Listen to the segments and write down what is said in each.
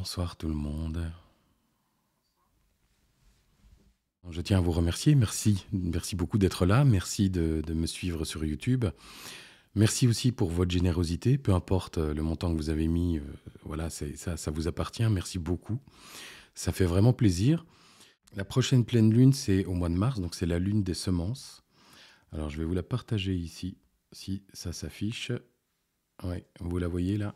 Bonsoir tout le monde. Je tiens à vous remercier. Merci beaucoup d'être là. Merci de me suivre sur YouTube. Merci aussi pour votre générosité. Peu importe le montant que vous avez mis, voilà, ça vous appartient. Merci beaucoup. Ça fait vraiment plaisir. La prochaine pleine lune, c'est au mois de mars, donc c'est la lune des semences. Alors je vais vous la partager ici, si ça s'affiche. Oui, vous la voyez là.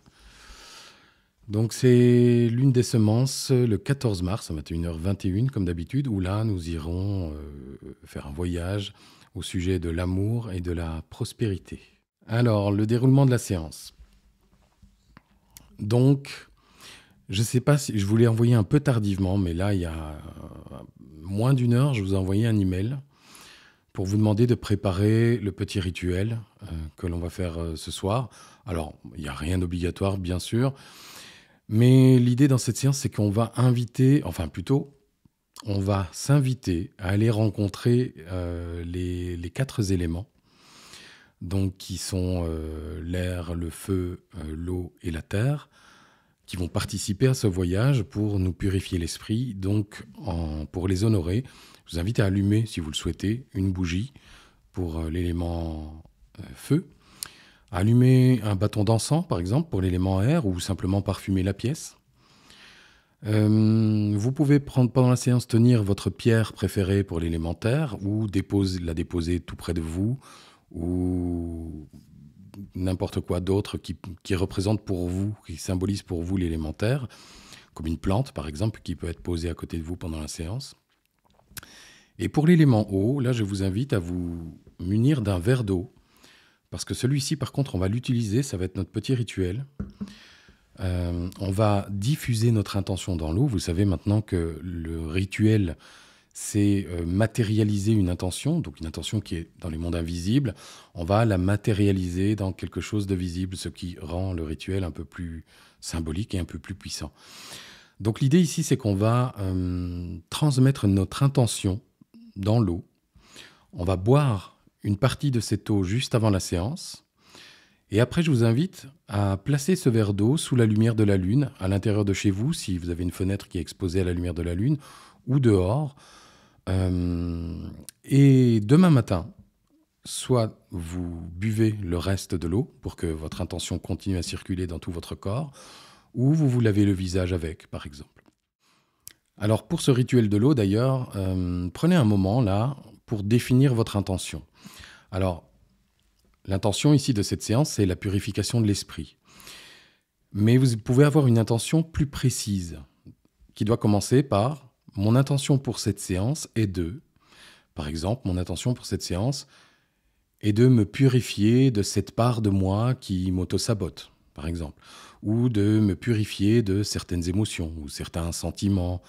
Donc c'est lune des semences le 14 mars à 21h21 comme d'habitude, où là nous irons faire un voyage au sujet de l'amour et de la prospérité. Alors le déroulement de la séance. Donc je ne sais pas si je voulais envoyer un peu tardivement, mais là il y a moins d'une heure, je vous ai envoyé un email pour vous demander de préparer le petit rituel que l'on va faire ce soir. Alors il n'y a rien d'obligatoire bien sûr. Mais l'idée dans cette séance, c'est qu'on va inviter, enfin plutôt, on va s'inviter à aller rencontrer les 4 éléments, donc qui sont l'air, le feu, l'eau et la terre, qui vont participer à ce voyage pour nous purifier l'esprit. Donc, pour les honorer, je vous invite à allumer, si vous le souhaitez, une bougie pour l'élément feu. Allumer un bâton d'encens, par exemple, pour l'élément air, ou simplement parfumer la pièce. Vous pouvez prendre pendant la séance, tenir votre pierre préférée pour l'élément terre, ou la déposer tout près de vous, ou n'importe quoi d'autre qui représente pour vous, qui symbolise pour vous l'élément terre, comme une plante, par exemple, qui peut être posée à côté de vous pendant la séance. Et pour l'élément eau, là, je vous invite à vous munir d'un verre d'eau, parce que celui-ci, par contre, on va l'utiliser, ça va être notre petit rituel. On va diffuser notre intention dans l'eau. Vous savez maintenant que le rituel, c'est matérialiser une intention, donc une intention qui est dans les mondes invisibles. On va la matérialiser dans quelque chose de visible, ce qui rend le rituel un peu plus symbolique et un peu plus puissant. Donc l'idée ici, c'est qu'on va transmettre notre intention dans l'eau. On va boire une partie de cette eau juste avant la séance. Et après, je vous invite à placer ce verre d'eau sous la lumière de la lune, à l'intérieur de chez vous, si vous avez une fenêtre qui est exposée à la lumière de la lune, ou dehors. Et demain matin, soit vous buvez le reste de l'eau pour que votre intention continue à circuler dans tout votre corps, ou vous vous lavez le visage avec, par exemple. Alors pour ce rituel de l'eau, d'ailleurs, prenez un moment là pour définir votre intention. Alors, l'intention ici de cette séance, c'est la purification de l'esprit. Mais vous pouvez avoir une intention plus précise, qui doit commencer par « Mon intention pour cette séance est de… » Par exemple, mon intention pour cette séance est de me purifier de cette part de moi qui m'auto-sabote, par exemple. Ou de me purifier de certaines émotions ou certains sentiments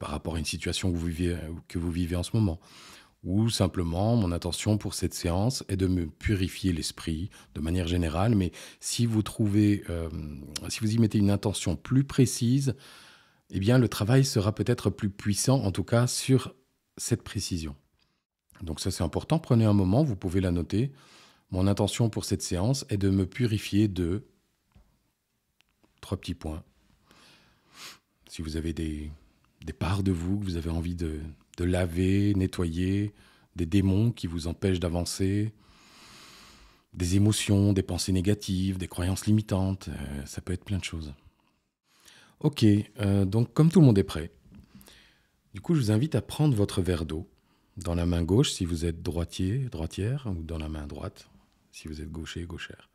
par rapport à une situation que vous vivez en ce moment. Ou simplement, mon intention pour cette séance est de me purifier l'esprit de manière générale. Mais si vous y mettez une intention plus précise, eh bien, le travail sera peut-être plus puissant, en tout cas sur cette précision. Donc ça, c'est important. Prenez un moment, vous pouvez la noter. Mon intention pour cette séance est de me purifier de… 3 petits points. Si vous avez des parts de vous que vous avez envie de laver, nettoyer, des démons qui vous empêchent d'avancer, des émotions, des pensées négatives, des croyances limitantes, ça peut être plein de choses. Ok, donc comme tout le monde est prêt, du coup je vous invite à prendre votre verre d'eau dans la main gauche si vous êtes droitier, droitière, ou dans la main droite si vous êtes gaucher, gauchère.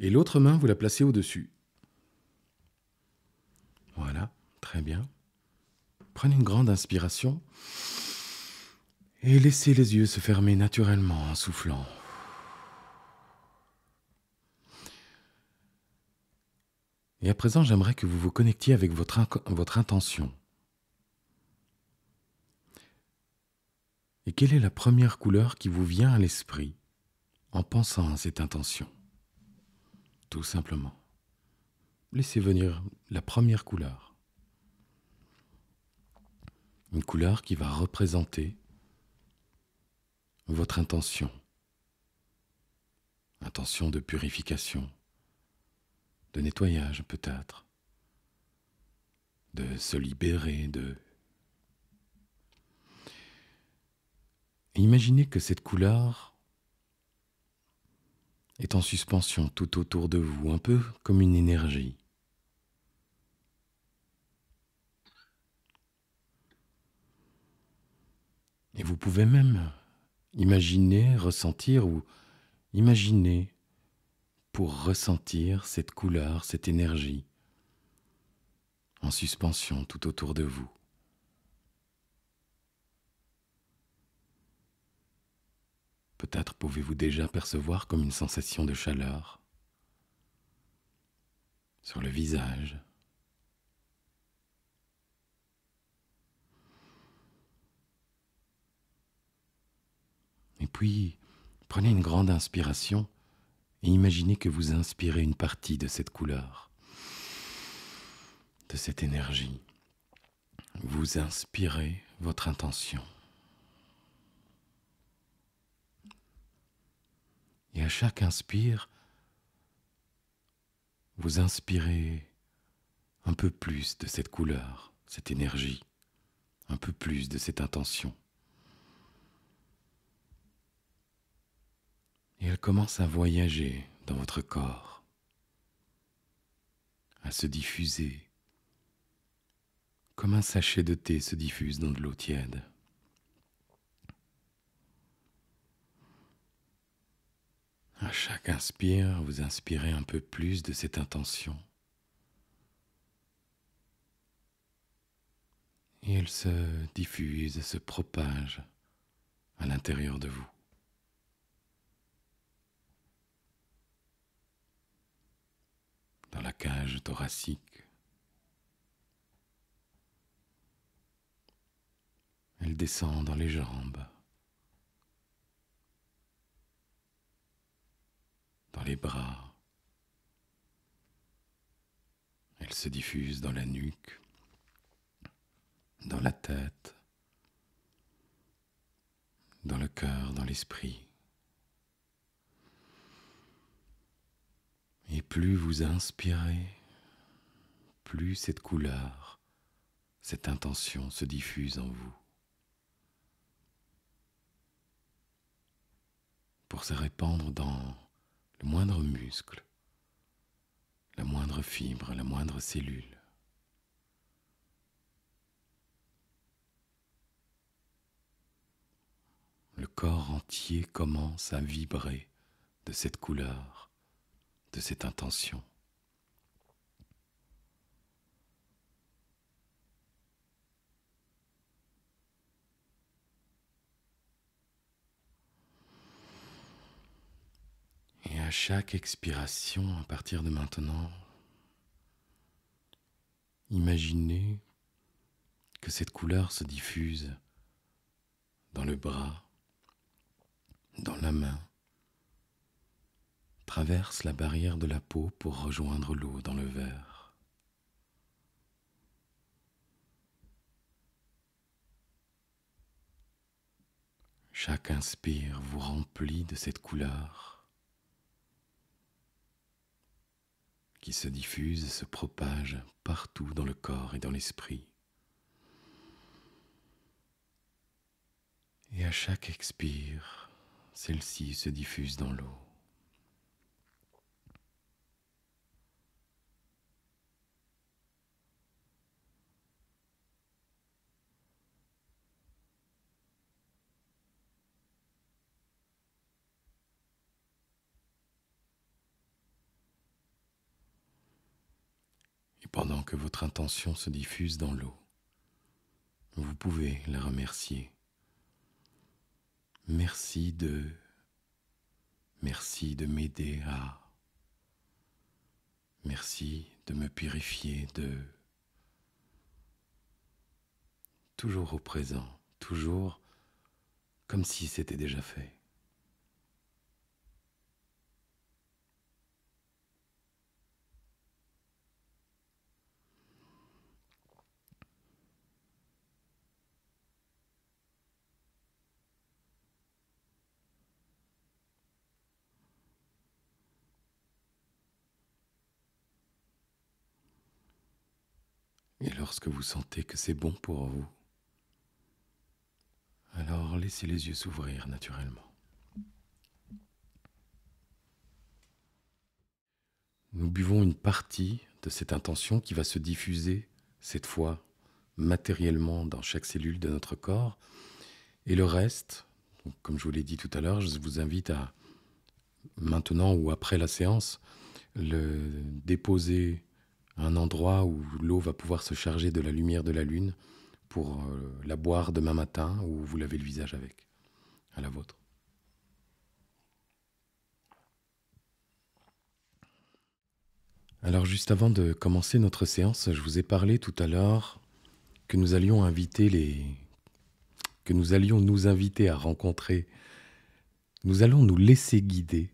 Et l'autre main, vous la placez au-dessus. Voilà, très bien. Prenez une grande inspiration et laissez les yeux se fermer naturellement en soufflant. Et à présent, j'aimerais que vous vous connectiez avec votre intention. Et quelle est la première couleur qui vous vient à l'esprit en pensant à cette intention? Tout simplement. Laissez venir la première couleur. Une couleur qui va représenter votre intention. Intention de purification, de nettoyage peut-être, de se libérer de... Imaginez que cette couleur est en suspension tout autour de vous, un peu comme une énergie. Et vous pouvez même imaginer, ressentir ou imaginer pour ressentir cette couleur, cette énergie en suspension tout autour de vous. Peut-être pouvez-vous déjà percevoir comme une sensation de chaleur sur le visage. Et puis, prenez une grande inspiration et imaginez que vous inspirez une partie de cette couleur, de cette énergie. Vous inspirez votre intention. Et à chaque inspire, vous inspirez un peu plus de cette couleur, cette énergie, un peu plus de cette intention. Et elle commence à voyager dans votre corps, à se diffuser, comme un sachet de thé se diffuse dans de l'eau tiède. À chaque inspire, vous inspirez un peu plus de cette intention. Et elle se diffuse, se propage à l'intérieur de vous. Dans la cage thoracique. Elle descend dans les jambes, dans les bras. Elle se diffuse dans la nuque, dans la tête, dans le cœur, dans l'esprit. Et plus vous inspirez, plus cette couleur, cette intention se diffuse en vous. Pour se répandre dans le moindre muscle, la moindre fibre, la moindre cellule. Le corps entier commence à vibrer de cette couleur, de cette intention. Et à chaque expiration, à partir de maintenant, imaginez que cette couleur se diffuse dans le bras, dans la main, traverse la barrière de la peau pour rejoindre l'eau dans le verre. Chaque inspire vous remplit de cette couleur qui se diffuse et se propage partout dans le corps et dans l'esprit. Et à chaque expire, celle-ci se diffuse dans l'eau. Et pendant que votre intention se diffuse dans l'eau, vous pouvez la remercier. Merci de m'aider à... Merci de me purifier de... Toujours au présent, toujours comme si c'était déjà fait. Et lorsque vous sentez que c'est bon pour vous, alors laissez les yeux s'ouvrir naturellement. Nous buvons une partie de cette intention qui va se diffuser, cette fois, matériellement dans chaque cellule de notre corps. Et le reste, donc, comme je vous l'ai dit tout à l'heure, je vous invite à, maintenant ou après la séance, le déposer à un endroit où l'eau va pouvoir se charger de la lumière de la lune pour la boire demain matin ou vous lavez le visage avec, à la vôtre. Alors juste avant de commencer notre séance, je vous ai parlé tout à l'heure que nous allions nous inviter à rencontrer, nous allons nous laisser guider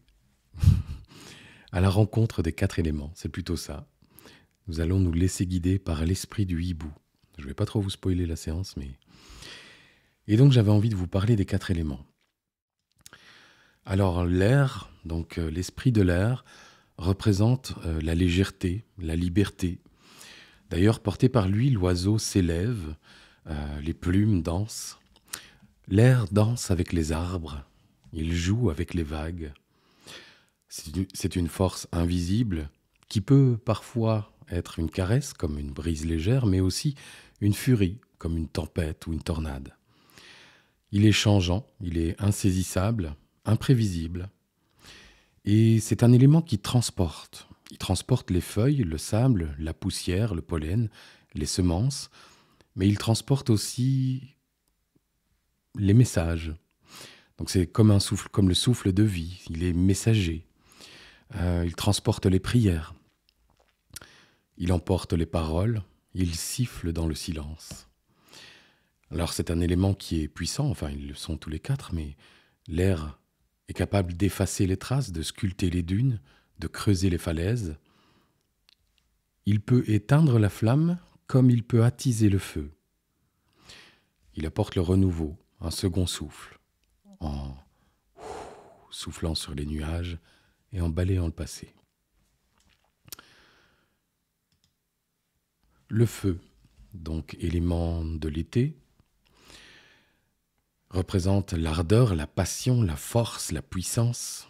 à la rencontre des 4 éléments, c'est plutôt ça. Nous allons nous laisser guider par l'esprit du hibou. Je ne vais pas trop vous spoiler la séance, mais... Et donc j'avais envie de vous parler des 4 éléments. Alors l'air, donc l'esprit de l'air, représente la légèreté, la liberté. D'ailleurs, porté par lui, l'oiseau s'élève, les plumes dansent. L'air danse avec les arbres, il joue avec les vagues. C'est une force invisible qui peut parfois être une caresse, comme une brise légère, mais aussi une furie, comme une tempête ou une tornade. Il est changeant, il est insaisissable, imprévisible. Et c'est un élément qui transporte. Il transporte les feuilles, le sable, la poussière, le pollen, les semences, mais il transporte aussi les messages. Donc c'est comme un souffle, comme le souffle de vie. Il est messager. Il transporte les prières. Il emporte les paroles. Il siffle dans le silence. Alors c'est un élément qui est puissant, enfin ils le sont tous les 4, mais l'air est capable d'effacer les traces, de sculpter les dunes, de creuser les falaises. Il peut éteindre la flamme comme il peut attiser le feu. Il apporte le renouveau, un second souffle, en soufflant sur les nuages et en balayant le passé. Le feu, donc élément de l'été, représente l'ardeur, la passion, la force, la puissance.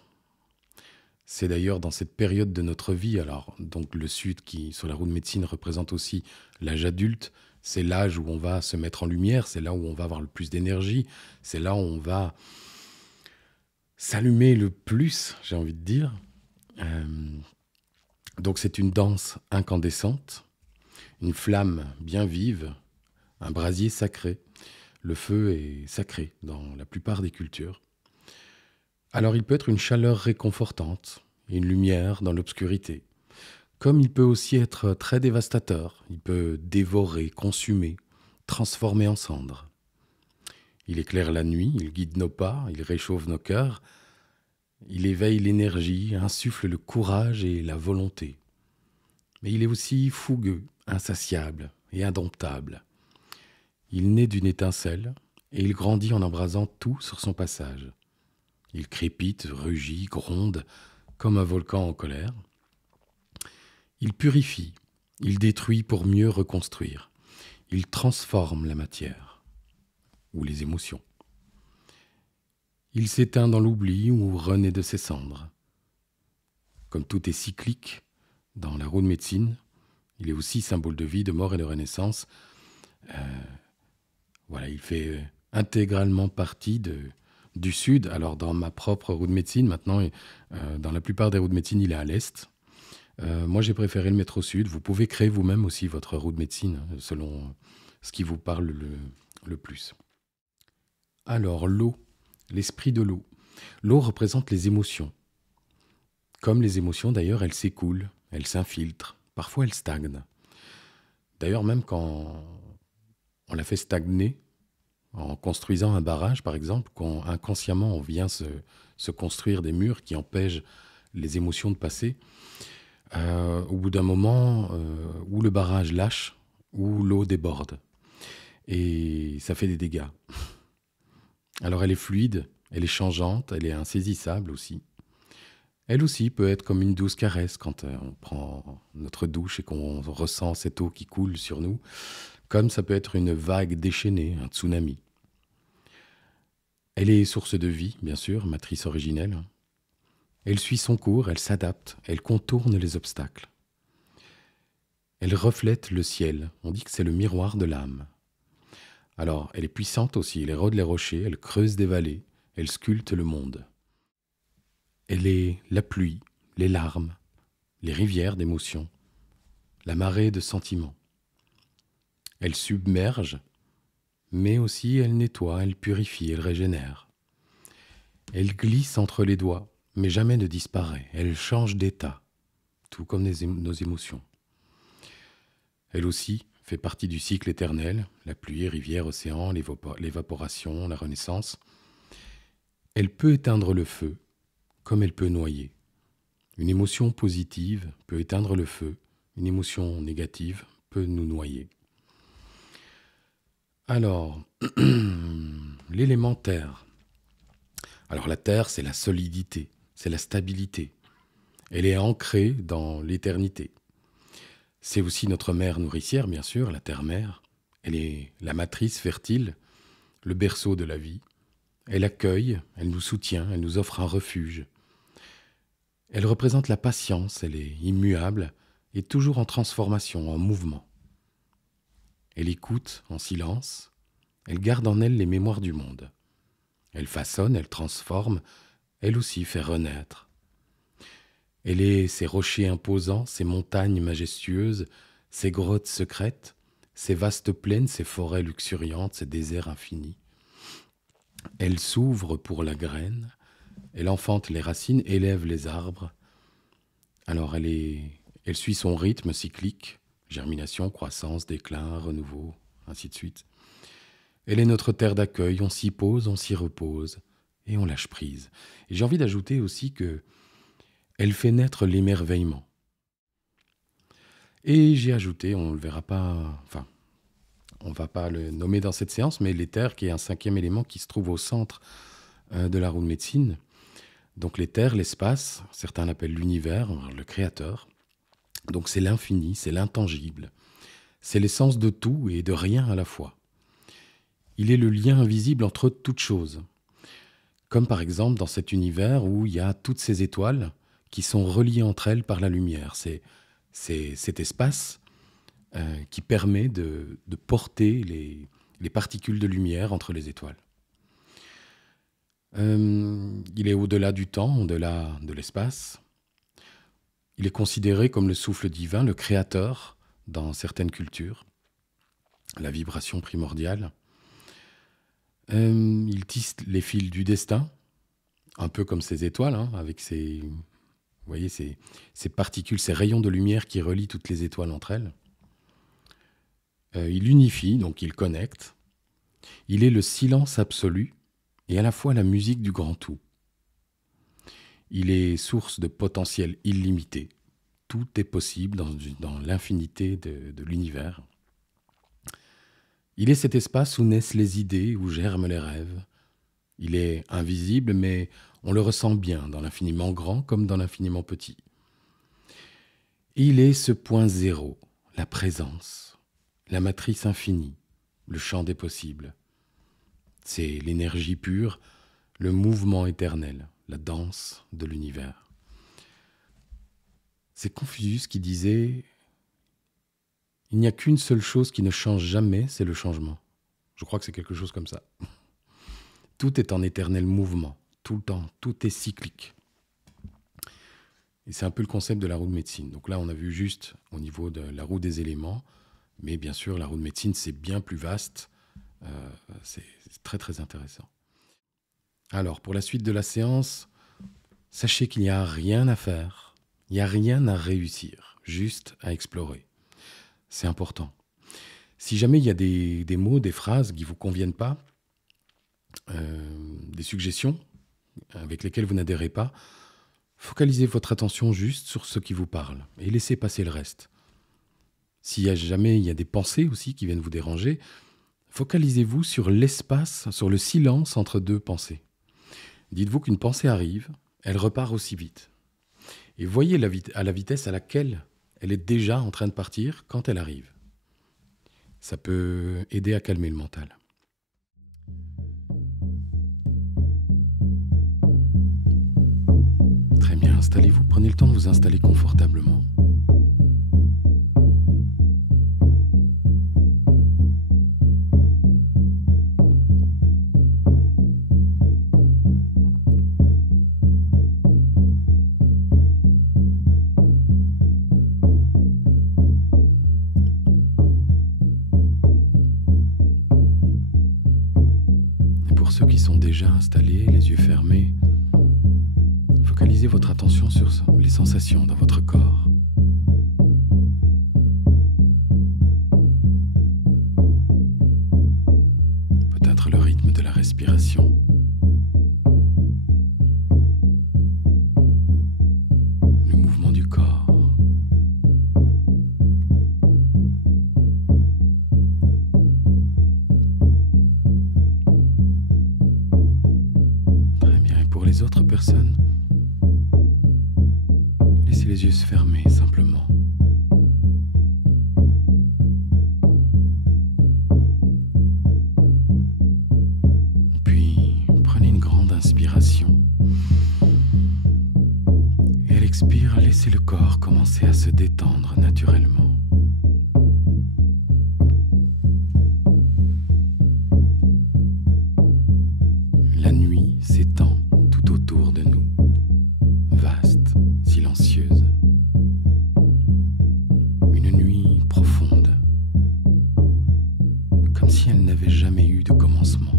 C'est d'ailleurs dans cette période de notre vie, alors donc le sud qui, sur la roue de médecine, représente aussi l'âge adulte, c'est l'âge où on va se mettre en lumière, c'est là où on va avoir le plus d'énergie, c'est là où on va s'allumer le plus, j'ai envie de dire. Donc c'est une danse incandescente, une flamme bien vive, un brasier sacré. Le feu est sacré dans la plupart des cultures. Alors il peut être une chaleur réconfortante, une lumière dans l'obscurité. Comme il peut aussi être très dévastateur, il peut dévorer, consumer, transformer en cendres. Il éclaire la nuit, il guide nos pas, il réchauffe nos cœurs, il éveille l'énergie, insuffle le courage et la volonté. Mais il est aussi fougueux, insatiable et indomptable. Il naît d'une étincelle et il grandit en embrasant tout sur son passage. Il crépite, rugit, gronde comme un volcan en colère. Il purifie, il détruit pour mieux reconstruire. Il transforme la matière ou les émotions. Il s'éteint dans l'oubli ou renaît de ses cendres. Comme tout est cyclique dans la roue de médecine, il est aussi symbole de vie, de mort et de renaissance. Voilà, il fait intégralement partie du sud. Alors dans ma propre roue de médecine, maintenant, dans la plupart des roues de médecine, il est à l'est. Moi, j'ai préféré le mettre au sud. Vous pouvez créer vous-même aussi votre roue de médecine selon ce qui vous parle le plus. Alors, l'eau, l'esprit de l'eau. L'eau représente les émotions. Comme les émotions, d'ailleurs, elles s'écoulent, elles s'infiltrent. Parfois, elles stagnent. D'ailleurs, même quand on la fait stagner, en construisant un barrage, par exemple, quand inconsciemment on vient se construire des murs qui empêchent les émotions de passer, au bout d'un moment, où le barrage lâche, où l'eau déborde. Et ça fait des dégâts. Alors elle est fluide, elle est changeante, elle est insaisissable aussi. Elle aussi peut être comme une douce caresse quand on prend notre douche et qu'on ressent cette eau qui coule sur nous, comme ça peut être une vague déchaînée, un tsunami. Elle est source de vie, bien sûr, matrice originelle. Elle suit son cours, elle s'adapte, elle contourne les obstacles. Elle reflète le ciel, on dit que c'est le miroir de l'âme. Alors, elle est puissante aussi, elle érode les rochers, elle creuse des vallées, elle sculpte le monde. Elle est la pluie, les larmes, les rivières d'émotions, la marée de sentiments. Elle submerge, mais aussi elle nettoie, elle purifie, elle régénère. Elle glisse entre les doigts, mais jamais ne disparaît. Elle change d'état, tout comme nos émotions. Elle aussi fait partie du cycle éternel, la pluie, rivière, océan, l'évaporation, la renaissance. Elle peut éteindre le feu, comme elle peut noyer. Une émotion positive peut éteindre le feu, une émotion négative peut nous noyer. Alors, l'élément terre. Alors la terre, c'est la solidité, c'est la stabilité. Elle est ancrée dans l'éternité. C'est aussi notre mère nourricière, bien sûr, la terre-mère. Elle est la matrice fertile, le berceau de la vie. Elle accueille, elle nous soutient, elle nous offre un refuge. Elle représente la patience, elle est immuable et toujours en transformation, en mouvement. Elle écoute en silence, elle garde en elle les mémoires du monde. Elle façonne, elle transforme, elle aussi fait renaître. Elle est ses rochers imposants, ses montagnes majestueuses, ses grottes secrètes, ses vastes plaines, ses forêts luxuriantes, ses déserts infinis. Elle s'ouvre pour la graine, elle enfante les racines, élève les arbres. Alors elle suit son rythme cyclique, germination, croissance, déclin, renouveau, ainsi de suite. Elle est notre terre d'accueil, on s'y pose, on s'y repose, et on lâche prise. Et j'ai envie d'ajouter aussi que elle fait naître l'émerveillement. Et j'ai ajouté, on ne le verra pas, enfin, on ne va pas le nommer dans cette séance, mais l'éther, qui est un 5e élément qui se trouve au centre de la roue de médecine. Donc l'éther, l'espace, certains l'appellent l'univers, le créateur. Donc c'est l'infini, c'est l'intangible. C'est l'essence de tout et de rien à la fois. Il est le lien invisible entre toutes choses. Comme par exemple dans cet univers où il y a toutes ces étoiles qui sont reliées entre elles par la lumière. C'est cet espace qui permet de porter les particules de lumière entre les étoiles. Il est au-delà du temps, au-delà de l'espace. Il est considéré comme le souffle divin, le créateur dans certaines cultures, la vibration primordiale. Il tisse les fils du destin, un peu comme ces étoiles, hein, avec vous voyez, ces particules, ces rayons de lumière qui relient toutes les étoiles entre elles. Il unifie, donc il connecte. Il est le silence absolu et à la fois la musique du grand tout. Il est source de potentiel illimité. Tout est possible dans l'infinité de l'univers. Il est cet espace où naissent les idées, où germent les rêves. Il est invisible, mais on le ressent bien dans l'infiniment grand comme dans l'infiniment petit. Et il est ce point zéro, la présence, la matrice infinie, le champ des possibles. C'est l'énergie pure, le mouvement éternel, la danse de l'univers. C'est Confucius qui disait « Il n'y a qu'une seule chose qui ne change jamais, c'est le changement. » Je crois que c'est quelque chose comme ça. Tout est en éternel mouvement, tout le temps, tout est cyclique. Et c'est un peu le concept de la roue de médecine. Donc là, on a vu juste au niveau de la roue des éléments, mais bien sûr, la roue de médecine, c'est bien plus vaste. C'est très, très intéressant. Alors, pour la suite de la séance, sachez qu'il n'y a rien à faire, il n'y a rien à réussir, juste à explorer. C'est important. Si jamais il y a des mots, des phrases qui ne vous conviennent pas, des suggestions avec lesquelles vous n'adhérez pas, focalisez votre attention juste sur ce qui vous parle et laissez passer le reste. Si jamais il y a des pensées aussi qui viennent vous déranger, focalisez-vous sur l'espace, sur le silence entre deux pensées. Dites-vous qu'une pensée arrive, elle repart aussi vite. Et voyez à la vitesse à laquelle elle est déjà en train de partir quand elle arrive. Ça peut aider à calmer le mental. Très bien, installez-vous. Prenez le temps de vous installer confortablement. Pour ceux qui sont déjà installés, les yeux fermés, focalisez votre attention sur les sensations dans votre corps. Peut-être le rythme de la respiration. Le mouvement du corps. Pour les autres personnes, laissez les yeux se fermer simplement. Puis, prenez une grande inspiration. Et à l'expire, laissez le corps commencer à se détendre naturellement. La nuit s'étend tout autour de nous, vaste, silencieuse. Une nuit profonde, comme si elle n'avait jamais eu de commencement.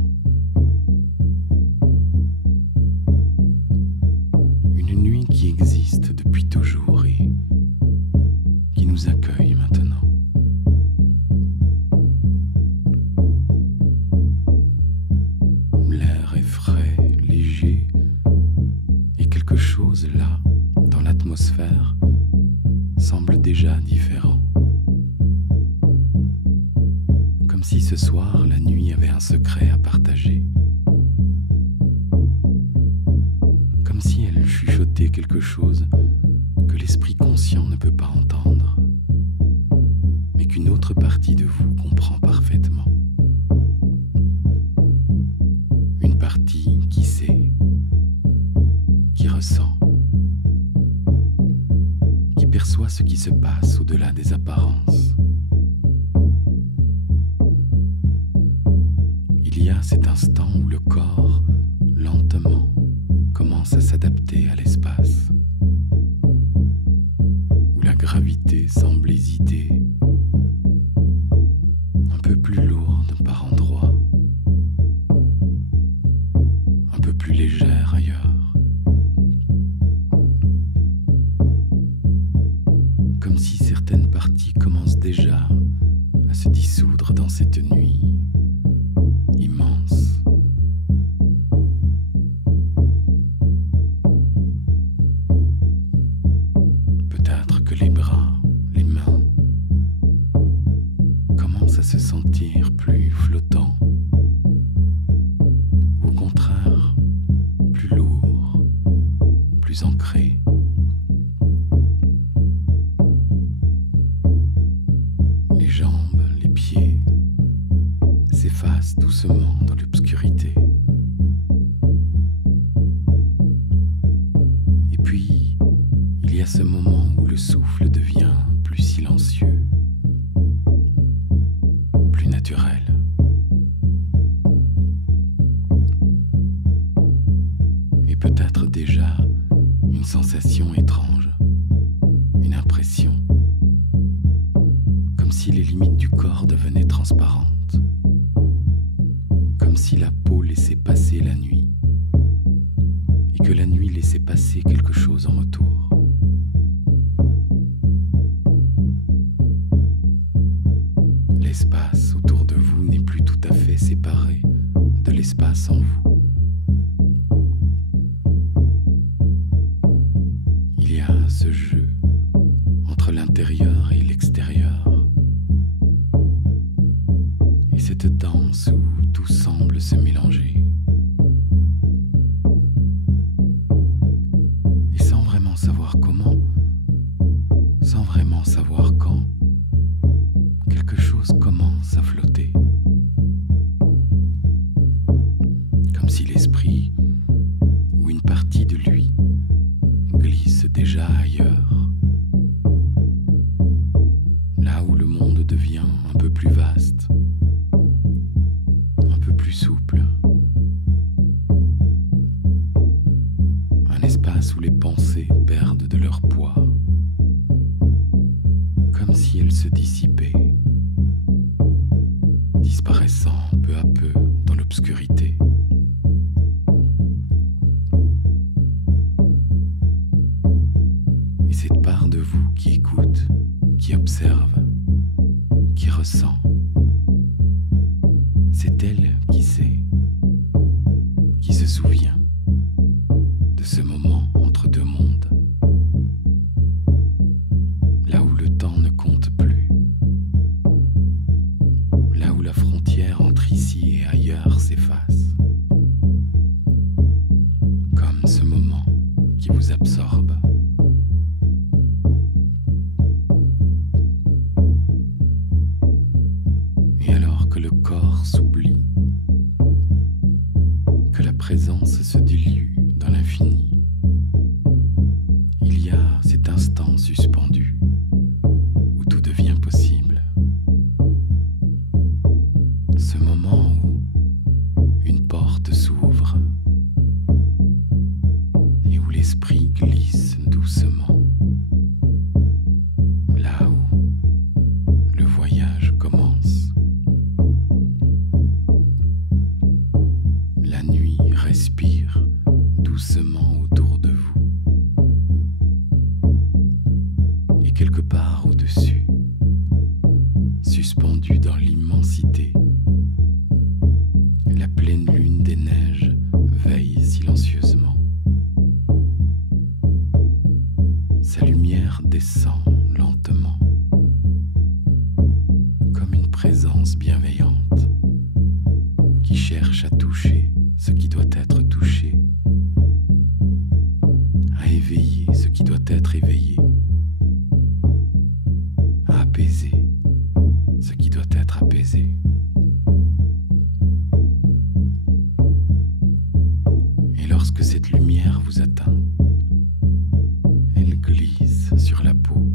Une nuit qui existe depuis toujours et qui nous accueille maintenant. L'air est frais, léger, et quelque chose là, dans l'atmosphère, semble déjà différent. Comme si ce soir, la nuit avait un secret à partager. Comme si elle chuchotait quelque chose que l'esprit conscient ne peut pas entendre, mais qu'une autre partie de vous comprend parfaitement. Une partie qui sait, qui ressent, qui perçoit ce qui se passe au-delà des apparences. Il y a cet instant où le corps, lentement, commence à s'adapter à l'espace, où la gravité semble hésiter, un peu plus lourde par endroits, un peu plus légère ailleurs. Comme si certaines parties commencent déjà à se dissoudre dans cette nuit immense. Peut-être que les bras, les mains commencent à se sentir plus flottants, au contraire, plus lourds, plus ancrés. Les jambes, les pieds s'effacent doucement dans l'obscurité. Et puis, il y a ce moment où le souffle devient plus silencieux, plus naturel. Et peut-être déjà une sensation étrange, une impression, comme si les limites du corps devenaient transparentes, comme si la peau laissait passer la nuit, et que la nuit laissait passer quelque chose en retour. L'espace autour de vous n'est plus tout à fait séparé de l'espace en vous. Il y a ce jeu entre l'intérieur et l'extérieur, et cette danse où tout semble se mélanger. Et sans vraiment savoir comment, sans vraiment savoir quand, quelque chose commence à flotter. Comme si l'esprit ou une partie de lui glisse déjà ailleurs. Là où le monde devient un peu plus vaste, un peu plus souple. Un espace où les pensées perdent de leur poids, comme si elles se dissipaient, disparaissant peu à peu dans l'obscurité. Et cette part de vous qui écoute, qui observe, qui ressent, c'est elle qui sait, qui se souvient de ce moment entre deux mondes, là où le temps ne compte plus, là où la frontière entre ici et ailleurs s'efface, comme ce moment qui vous absorbe. Et alors que le corps s'oublie, que la présence se dilue dans l'infini, il y a cet instant suspendu où tout devient possible. Ce moment où une porte s'ouvre et où l'esprit glisse doucement, là où le voyage commence. La nuit respire doucement autour de vous. Et quelque part au-dessus, suspendu dans l'immensité, la pleine lune des neiges veille silencieusement. Sa lumière descend lentement, comme une présence bienveillante qui cherche à toucher ce qui doit être touché, à éveiller ce qui doit être éveillé, à apaiser ce qui doit être apaisé. Et lorsque cette lumière vous atteint, elle glisse sur la peau,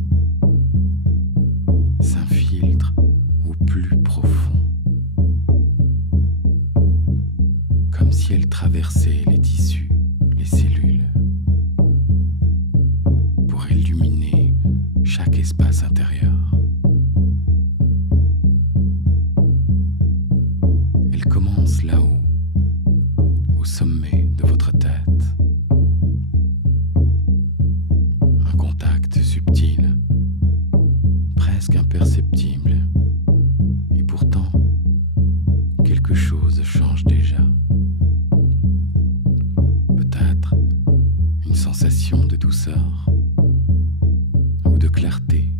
s'infiltre au plus profond, comme si elle traversait les tissus, les cellules, pour illuminer chaque espace intérieur. Elle commence là-haut, au sommet de votre tête. Un contact subtil, presque imperceptible, et pourtant, quelque chose change déjà. Peut-être une sensation de douceur ou de clarté,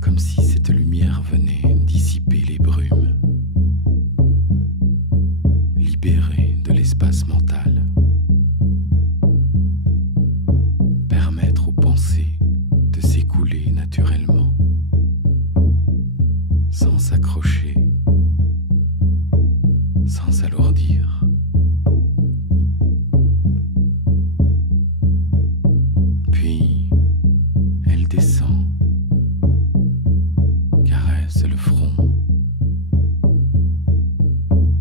comme si cette lumière venait dissiper les brumes, libérer de l'espace mental, permettre aux pensées de s'écouler naturellement, sans s'accrocher, sans s'alourdir. Puis, elle descend, caresse le front,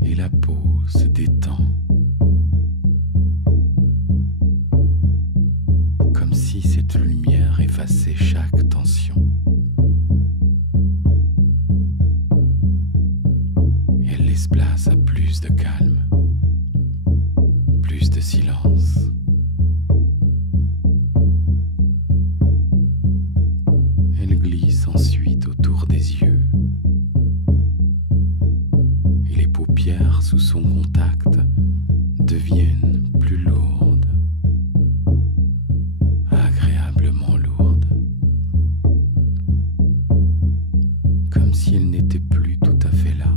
et la peau se détend, comme si cette lumière effaçait chaque tension. Et elle laisse place à plus de calme, plus de silence. Elle glisse ensuite autour des yeux. Et les paupières sous son contact deviennent plus lourdes, agréablement lourdes, comme si elle n'était plus tout à fait là,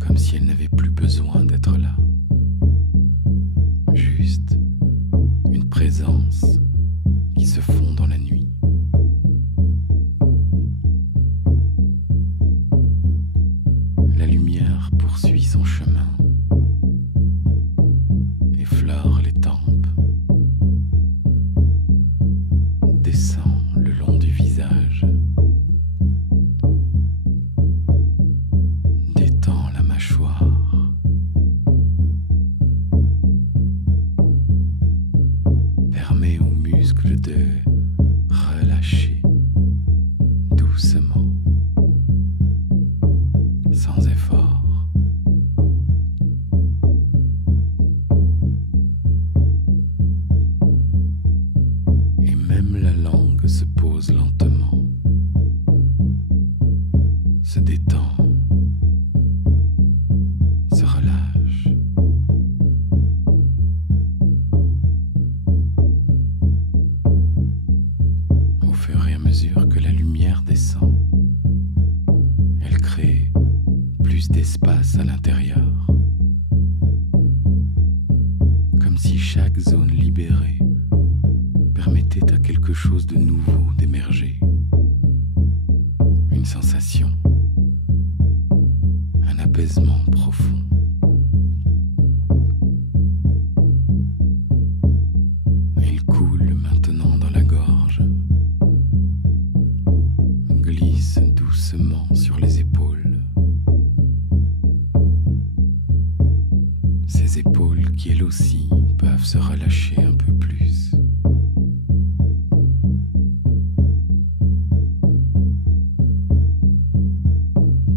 comme si elle n'avait plus besoin d'être là. juste une présence qui se fond dans la nuit. La lumière poursuit son chemin, effleure les tempes, descend le long du visage, détend la mâchoire, permet aux muscles de relâcher doucement, sans effort. Et même la langue se pose lentement, se détend, se relâche. Au fur et à mesure que la lumière descend, elle crée plus d'espace à l'intérieur, comme si chaque zone libérée permettait à quelque chose de nouveau d'émerger. Une sensation, un apaisement profond. Il coule maintenant dans la gorge, glisse doucement sur les épaules. Ces épaules qui elles aussi peuvent se relâcher un peu plus.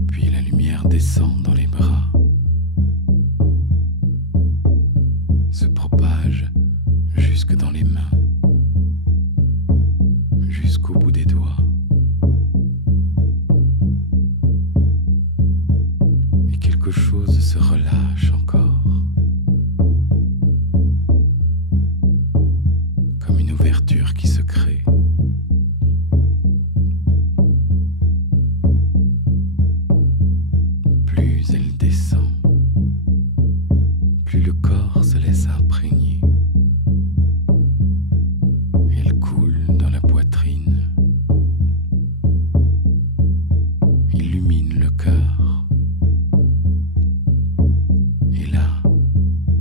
Puis la lumière descend dans les bras, se propage jusque dans les mains, jusqu'au bout des doigts. Et quelque chose se relâche encore, comme une ouverture qui se crée. Plus elle descend, plus le corps se laisse imprégner. Elle coule dans la poitrine, illumine le cœur. Et là,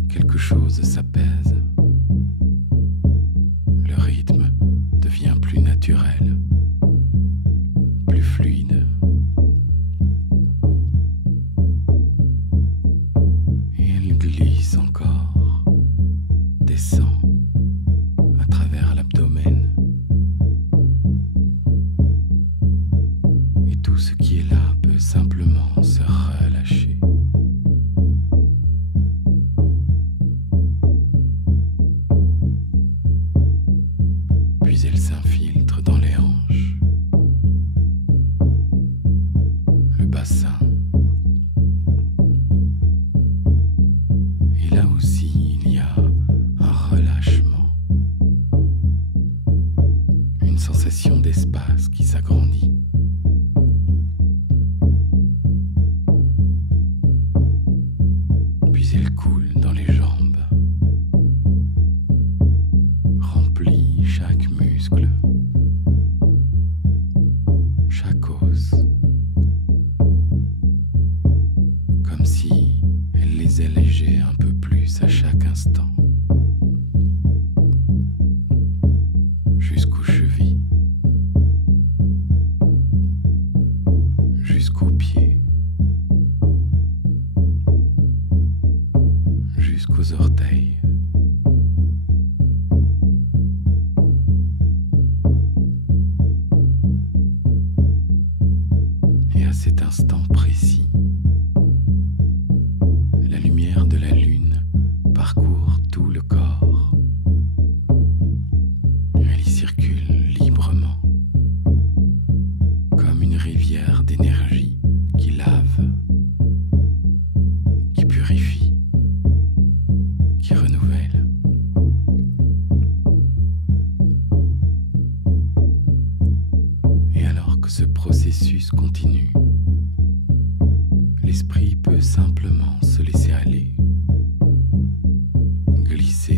quelque chose s'apaise. Le rythme devient plus naturel, plus fluide. Et elle glisse encore, descend à travers l'abdomen. Et tout ce qui est là peut simplement se relâcher. Puis elle s'infiltre dans les hanches, le bassin. Et là aussi, il y a un relâchement, une sensation d'espace qui s'agrandit. Puis elle coule dans les jambes, remplit chaque muscle, chaque os, comme si elle les allégeait un peu plus à chaque instant, jusqu'aux chevilles, jusqu'aux pieds, jusqu'aux orteils. Et à cet instant précis, la lumière de la lune parcourt tout le corps. Elle y circule librement, comme une rivière d'énergie qui lave, qui purifie, qui renouvelle. Et alors que ce processus continue, l'esprit peut simplement se laisser aller, glisser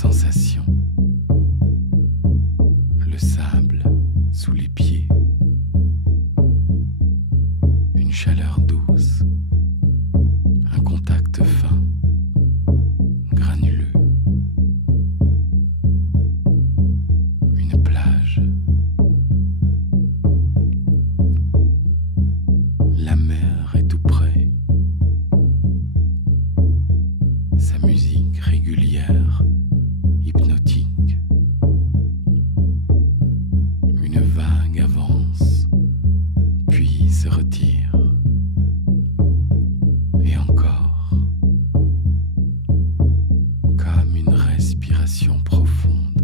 sensations, le sable sous les pieds, une chaleur douce, un contact fin, granuleux, une plage, la mer est tout près, sa musique régulière, hypnotique, une vague avance, puis se retire, et encore, comme une respiration profonde,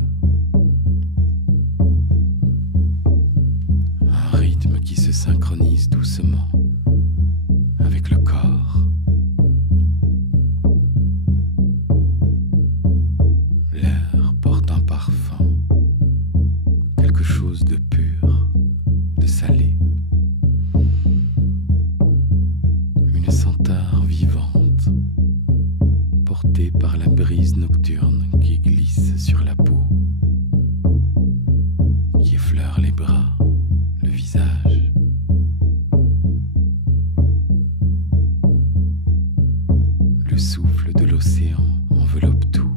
un rythme qui se synchronise doucement avec le corps. L'air porte un parfum, quelque chose de pur, de salé. Une senteur vivante, portée par la brise nocturne qui glisse sur la peau, qui effleure les bras, le visage. Le souffle de l'océan enveloppe tout,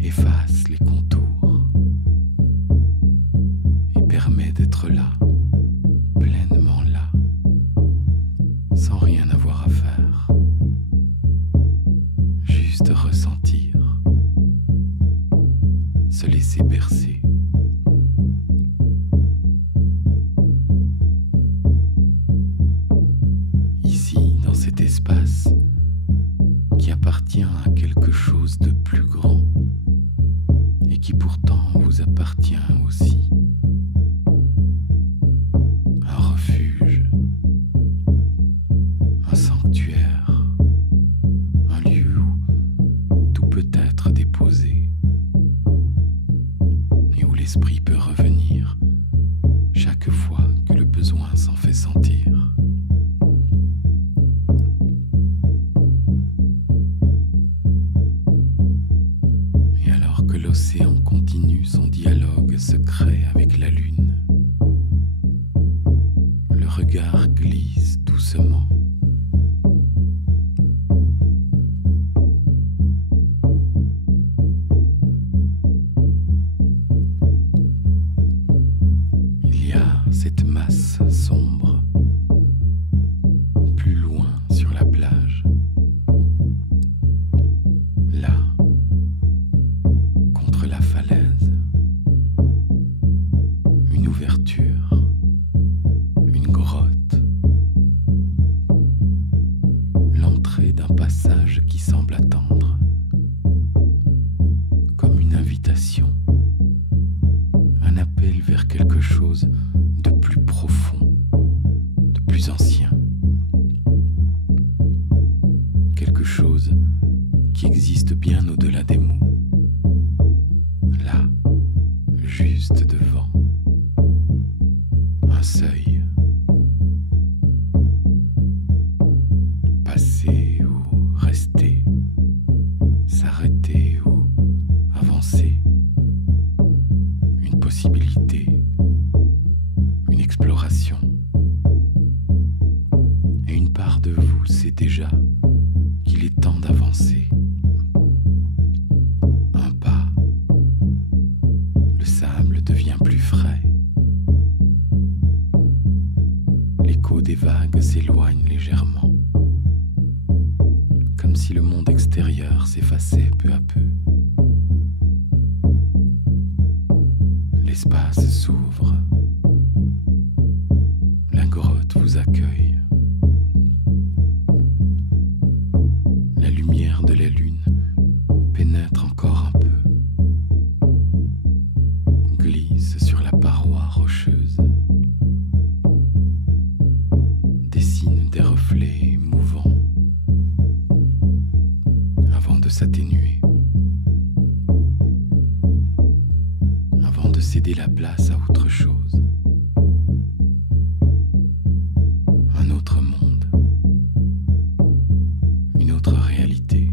efface les contours et permet d'être là, pleinement là, sans rien avoir à faire, juste ressentir, se laisser bercer. Ici, dans cet espace qui appartient à quelque chose de plus grand et qui pourtant vous appartient aussi. Un refuge, un sanctuaire, un lieu où tout peut être déposé et où l'esprit peut revenir chaque fois que le besoin s'en fait sentir. Et alors que l'océan continue son dialogue secret avec la lune, le regard glisse doucement. Il y a cette masse sombre, plus loin sur la plage. Là, contre la falaise, une ouverture, une grotte, l'entrée d'un passage qui semble attendre, comme une invitation, un appel vers quelque chose de plus profond, de plus ancien, quelque chose qui existe bien au-delà des mots, là, juste devant, un seuil, passer ou rester, s'arrêter ou avancer, une possibilité, une exploration. Et une part de vous sait déjà qu'il est temps d'avancer. Un pas, le sable devient plus frais. L'écho des vagues s'éloigne légèrement, comme si le monde extérieur s'effaçait peu à peu. L'espace s'ouvre. La grotte vous accueille. La lumière de la lune pénètre encore un peu, glisse sur la paroi rocheuse, dessine des reflets mouvants avant de s'atténuer, avant de céder la place à autre chose. Un autre monde, une autre réalité.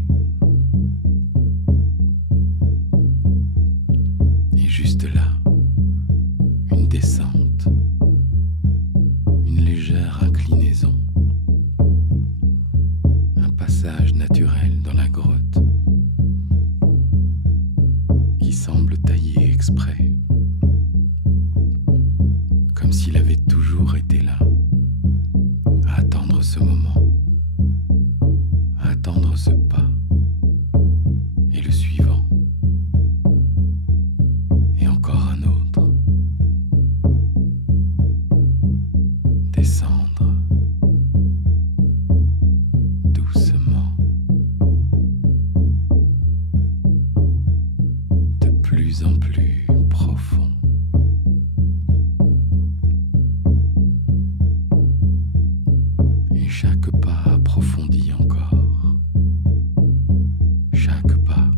semble taillé exprès, comme s'il avait toujours été là, à attendre ce moment, à attendre ce pas, et le suivant, et encore un autre. Descendre doucement, de plus en plus profond. Et chaque pas approfondit encore. Chaque pas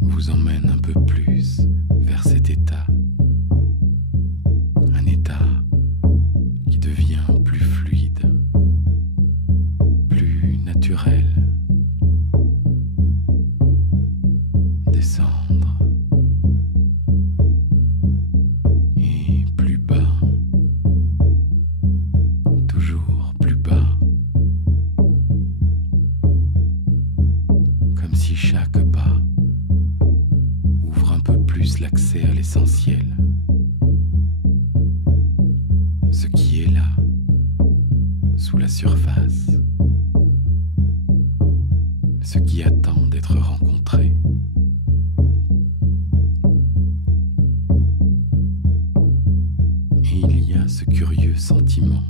vous emmène un peu plus vers cet état. Un état qui devient plus fluide, plus naturel. Descendre et plus bas, toujours plus bas, comme si chaque pas ouvre un peu plus l'accès à l'essentiel, ce qui est là, sous la surface, ce qui attend d'être rencontré. Et il y a ce curieux sentiment,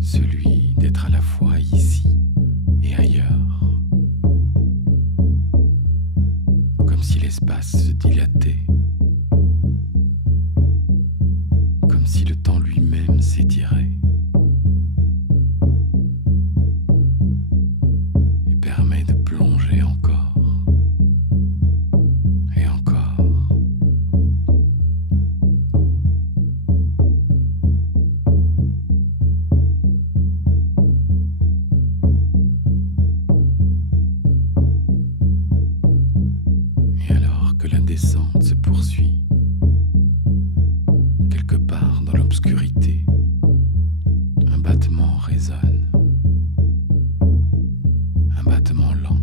celui d'être à la fois ici et ailleurs, comme si l'espace se dilatait, comme si le temps lui-même s'étirait et permet de plonger encore et encore. Et alors que la descente se poursuit, quelque part dans l'obscurité, un battement résonne. Un battement lent,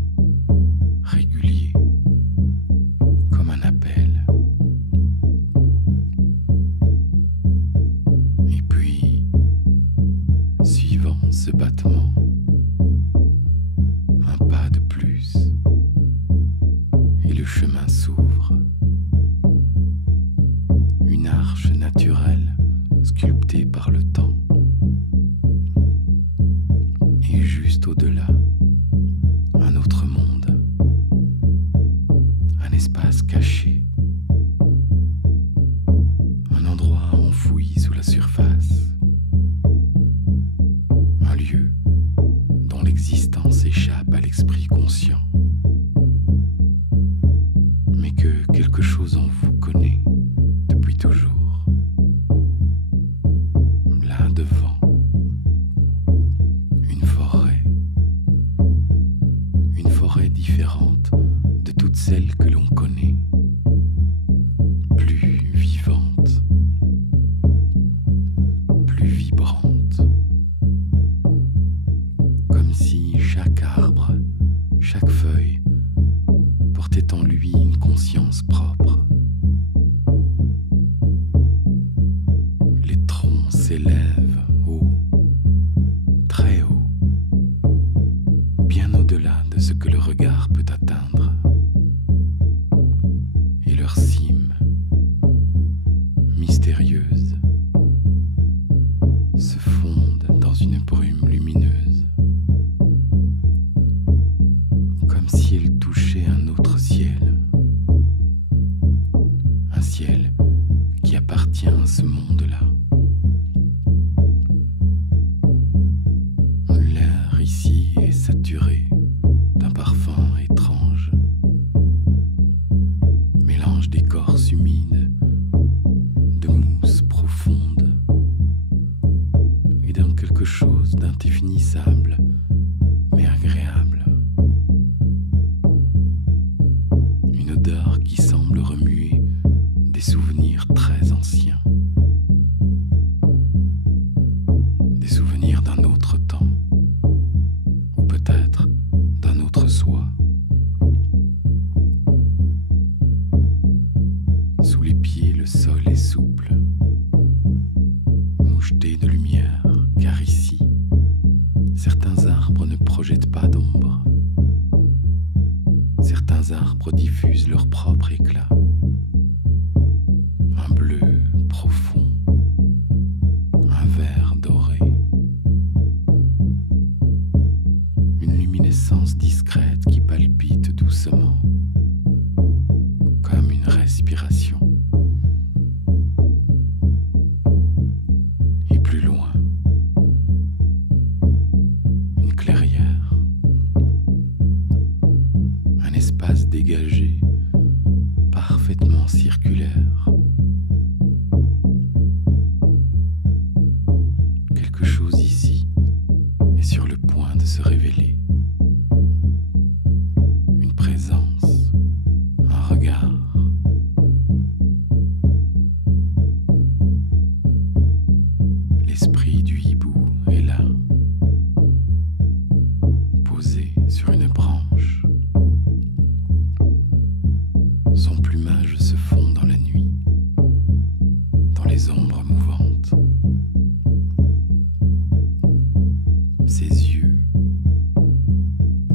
régulier, comme un appel. Et puis, suivant ce battement, un pas de plus, et le chemin s'ouvre. Une arche naturelle sculptée par le temps. Et juste au-delà, un autre monde, un espace caché, un endroit enfoui sous la surface, un lieu dont l'existence échappe à l'esprit conscient, mais que quelque chose en vous connaît depuis toujours. Là devant, une forêt différente de toutes celles que l'on connaît, plus vivante, plus vibrante, comme si chaque arbre, chaque feuille portait en lui une conscience propre. Les troncs s'élèvent haut, très haut, bien au-delà de ce que le regard peut atteindre. Et leurs cimes, mystérieuses, se fondent dans une brume lumineuse, comme si elles touchaient un autre ciel, un ciel qui appartient à ce monde-là. L'air ici est saturé d'un parfum étrange, mélange d'écorce humide, de mousse profonde et d'un quelque chose d'indéfinissable mais agréable. Une odeur qui semble remuer des souvenirs très anciens, des souvenirs d'un autre temps, ou peut-être d'un autre soi. Sous les pieds, le sol est souple, moucheté de lumière, car ici, certains arbres ne projettent pas d'ombre. Certains arbres diffusent leur propre éclat. Un bleu profond, un vert doré. Une luminescence discrète qui palpite doucement, comme une respiration. Et plus loin, une clairière, un espace dégagé, parfaitement circulaire. Quelque chose ici est sur le point de se révéler. Une présence, un regard. L'esprit du hibou est là, posé sur une branche. Son plumage se fond dans la nuit, dans les ombres mouvantes. Ses yeux,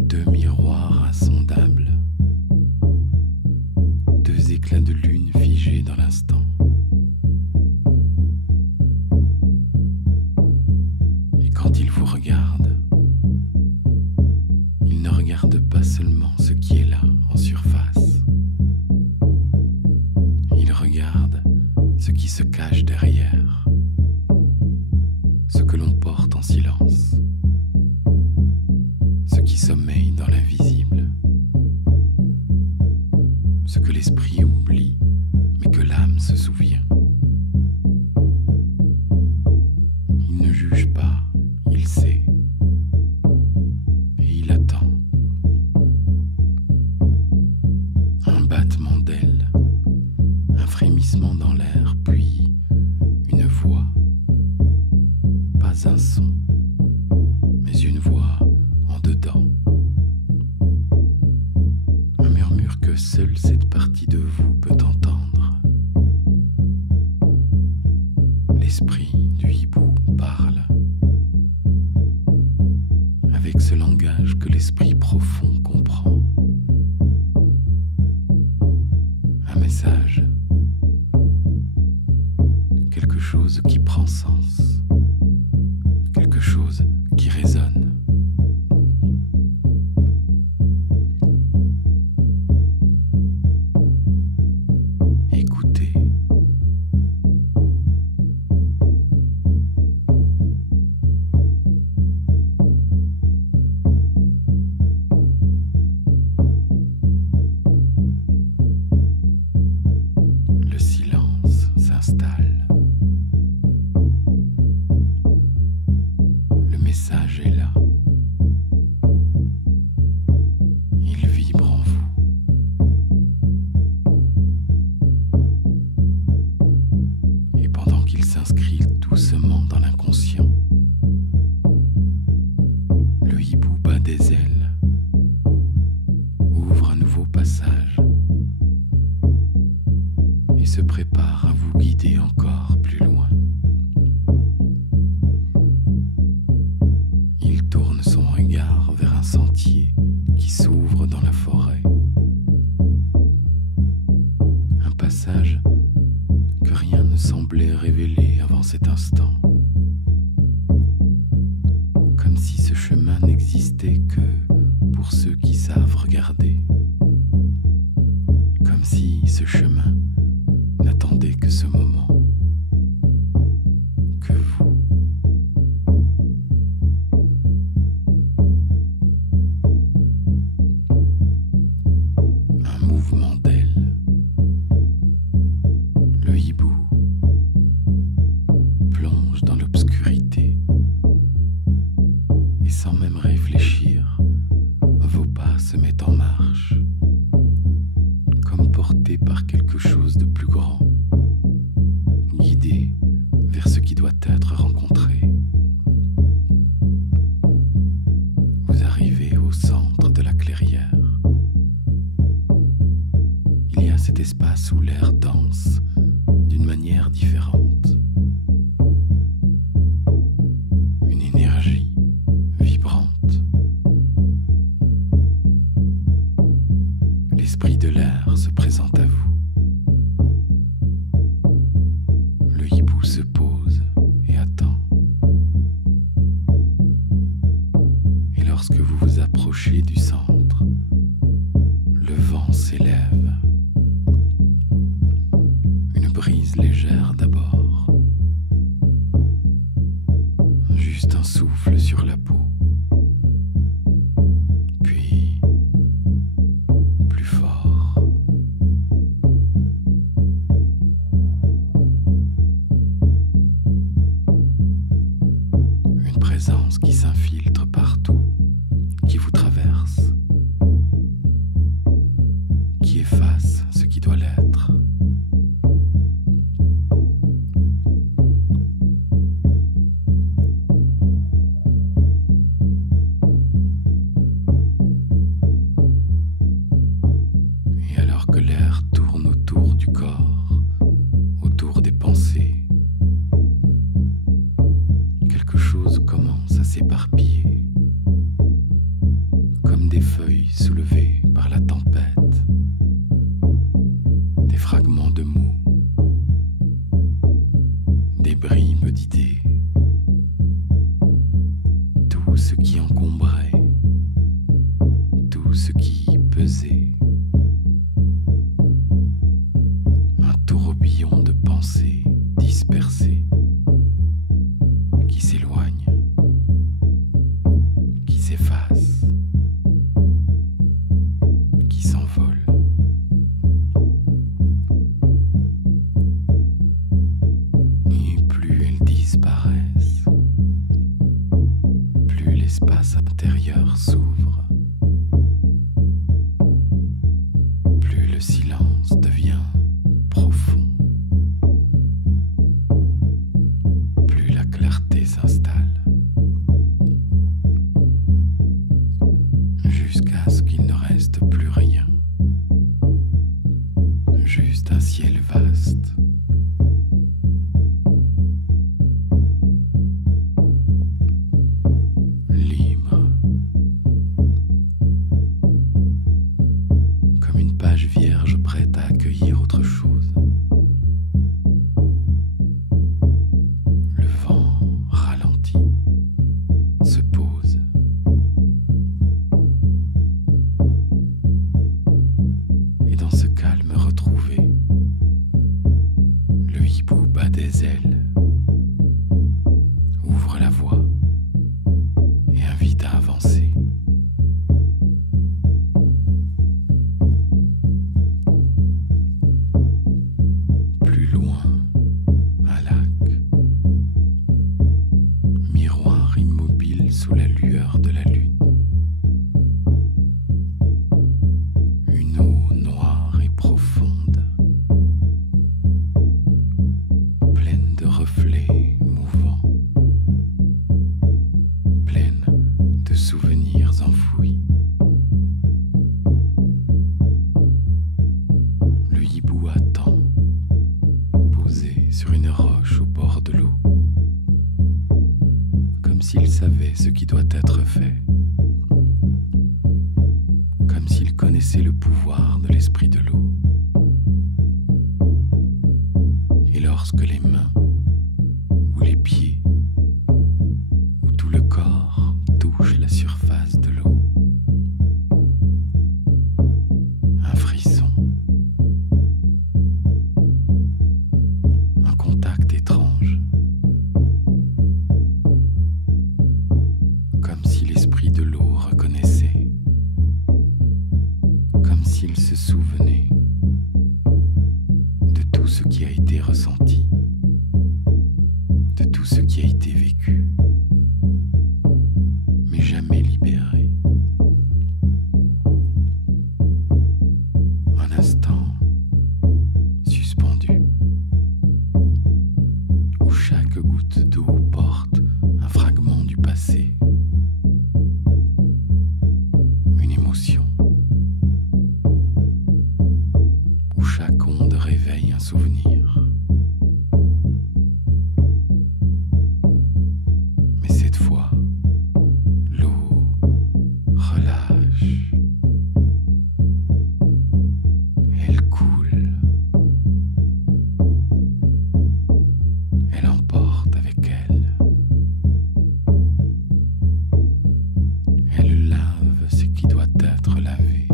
deux miroirs insondables, deux éclats de lune figés dans l'instant. Et quand il vous regarde, il ne regarde pas seulement ce qui est là en surface. Il regarde ce qui se cache derrière, ce que l'on porte en silence, ce qui sommeille dans l'invisible, ce que l'esprit oublie, mais que l'âme se souvient. Il ne juge pas, il sait, et il attend. Un battement d'ailes, un frémissement dans l'air, puis une voix, pas un son, mais une voix en dedans. Un murmure que seule cette partie de vous peut entendre. L'esprit du hibou parle, avec ce langage que l'esprit profond comprend. Un message, quelque chose qui prend sens, quelque chose qui résonne. Écoutez. Le silence s'installe. Le message est là. Il vibre en vous. Et pendant qu'il s'inscrit doucement dans l'inconscient, le hibou bat des ailes, ouvre un nouveau passage et se prépare à vous guider encore plus loin. Il tourne son regard vers un sentier qui s'ouvre dans la forêt. Un passage que rien ne semblait révéler avant cet instant. Comme si ce chemin n'existait que pour ceux qui savent regarder. Comme si ce chemin n'attendait que ce moment, que vous. Un mouvement d'aile. Le hibou plonge dans l'obscurité et sans même réfléchir, vos pas se mettent en marche, comme portés par quelque chose de plus grand, guidés vers ce qui doit être rencontré. Vous arrivez au centre de la clairière. il y a cet espace où l'air danse d'une manière différente. Une énergie vibrante. L'esprit de l'air se présente à vous. Le hibou se pose et attend. Et lorsque vous vous approchez du centre, le vent s'élève. Une brise légère d'abord, juste un souffle sur la peau, puis plus fort. Une présence qui s'infiltre partout, qui vous traverse, qui efface ce qui doit l'être. Et alors que l'air tourne autour du corps, autour des pensées, quelque chose commence à s'éparpiller, comme des feuilles soulevées par la tempête, des fragments de mots, des bribes d'idées, tout ce qui encombrait, tout ce qui pesait, un tourbillon de pensées dispersées qui s'éloignent, qui s'effacent, qui s'envolent. Et plus elles disparaissent, plus l'espace intérieur s'ouvre, plus le silence devient profond, plus la clarté s'installe, jusqu'à ce qu'il ne reste plus rien, juste un ciel vaste. Libre, comme une page vierge prête à accueillir autre chose. Le vent ralentit, se pose. Et dans ce calme retrouvé, le hibou bat des ailes, ouvre la voie et invite à avancer. Plus loin, un lac, miroir immobile sous la lueur de la lune. Une eau noire et profonde, pleine de reflets mouvants, pleine de souvenirs enfouis. Le hibou attend, posé sur une roche au bord de l'eau, comme s'il savait ce qui doit être fait, comme s'il connaissait le pouvoir de l'esprit de l'eau. Et lorsque les mains ou les pieds ou tout le corps touchent la surface de l'eau, un frisson, un contact étrange, comme si l'esprit de l'eau reconnaissait, comme s'il se souvenait de tout ce qui a été ressenti, de tout ce qui a été vécu, mais jamais libéré. Un instant suspendu, où chaque goutte d'eau porte un fragment du passé, une émotion, souvenir. Mais cette fois, l'eau relâche. Elle coule. Elle emporte avec elle. Elle lave ce qui doit être lavé.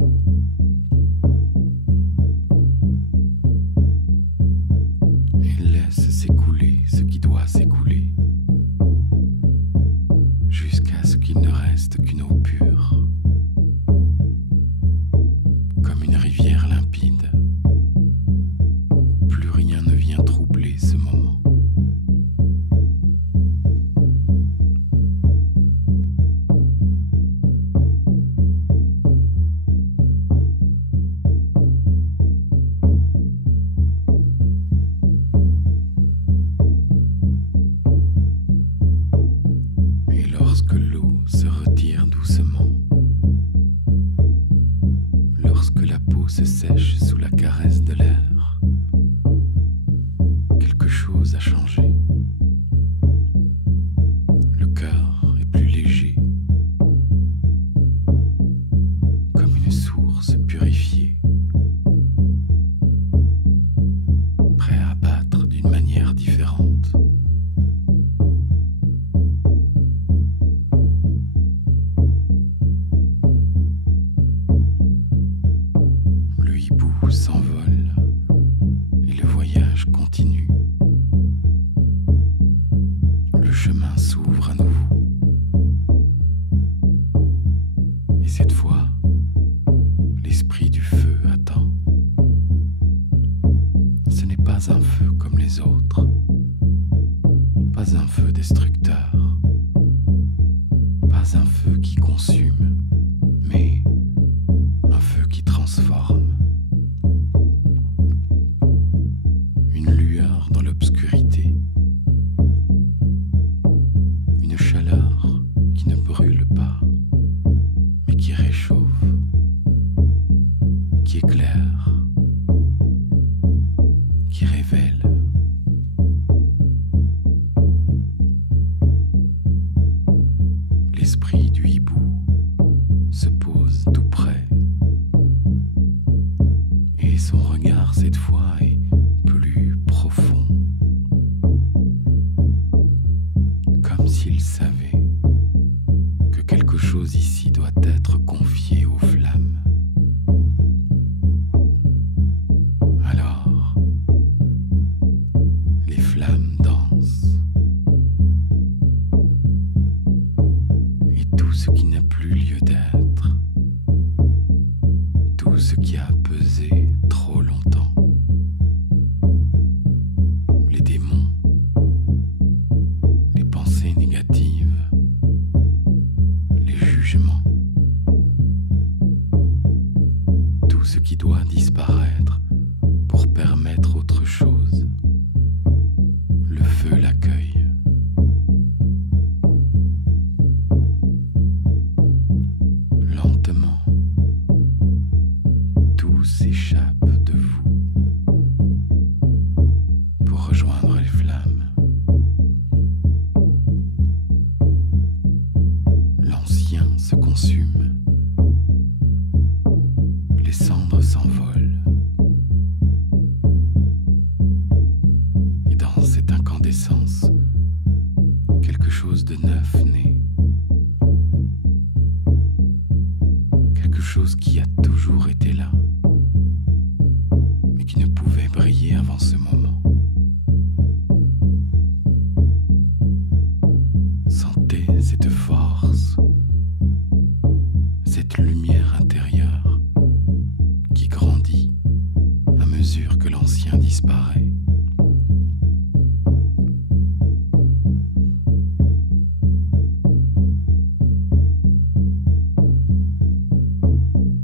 Elle laisse s'écouler ce qui doit s'écouler, jusqu'à ce qu'il ne reste qu'une eau pure, comme une rivière limpide. Plus rien ne vient troubler ce moment. Et lorsque l'eau se retire doucement, lorsque la peau se sèche sous la caresse de l'air, quelque chose a changé. Le cœur est plus léger, comme une source purifiée, prêt à battre d'une manière différente. Le hibou s'envole et le voyage continue. Le chemin s'ouvre à nouveau. Et cette fois, l'esprit du feu attend. Ce n'est pas un feu comme les autres, pas un feu destructeur, pas un feu qui consume, mais un feu qui transforme. Une lueur dans l'obscurité, une chaleur qui ne brûle pas, mais qui réchauffe, qui éclaire, qui révèle. L'esprit du hibou se pose tout près, et son regard cette fois est plus profond, comme s'il savait que quelque chose ici doit être confié aux flammes. Alors, les flammes dansent, et tout ce qui n'a plus lieu d'être, tout ce qui a pesé trop longtemps, les démons, les pensées négatives, les jugements, tout ce qui doit disparaître pour permettre autre chose. Le feu l'accueille. Lentement, tout s'échappe de vous pour rejoindre les flammes. L'ancien se consume, les cendres s'envolent, et dans cette incandescence, quelque chose de neuf naît. Quelque chose qui a toujours été là, mais qui ne pouvait briller avant ce moment. Sentez cette force, cette lumière intérieure qui grandit à mesure que l'ancien disparaît.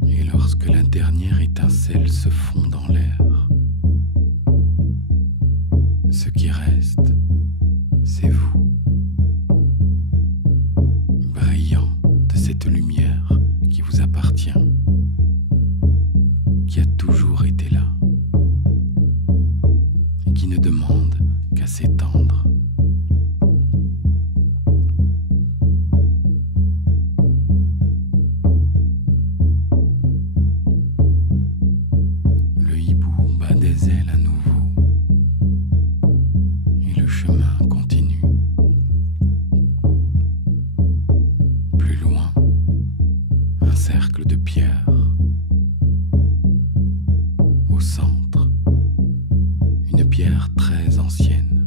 Et lorsque la dernière étincelle se fond dans l'air, ce qui reste, c'est vous, brillant de cette lumière qui vous appartient, qui a toujours été là. les ailes à nouveau et le chemin continue. Plus loin, un cercle de pierre. Au centre, une pierre très ancienne,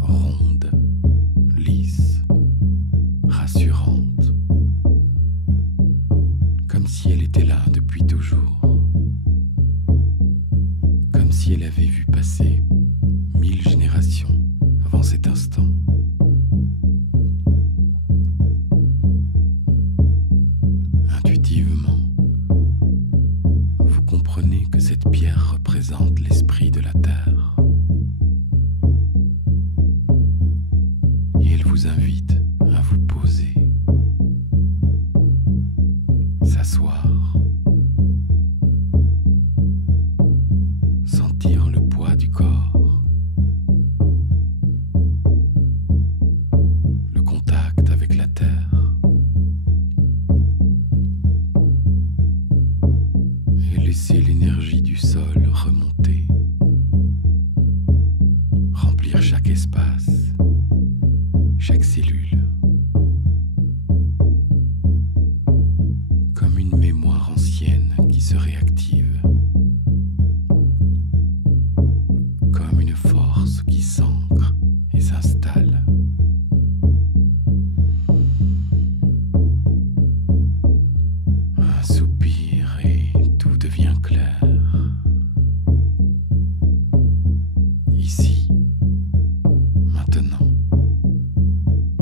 ronde, lisse, rassurante, comme si elle était là depuis toujours, comme si elle avait vu passer 1000 générations avant cet instant. Intuitivement, vous comprenez que cette pierre représente l'esprit de la Terre. Et elle vous invite à vous poser, s'asseoir, sentir le poids du corps, le contact avec la terre, et laisser l'énergie du sol remonter, remplir chaque espace, chaque cellule, comme une mémoire ancienne qui se réactive, comme une force qui s'ancre et s'installe. Un soupir et tout devient clair. Ici, maintenant,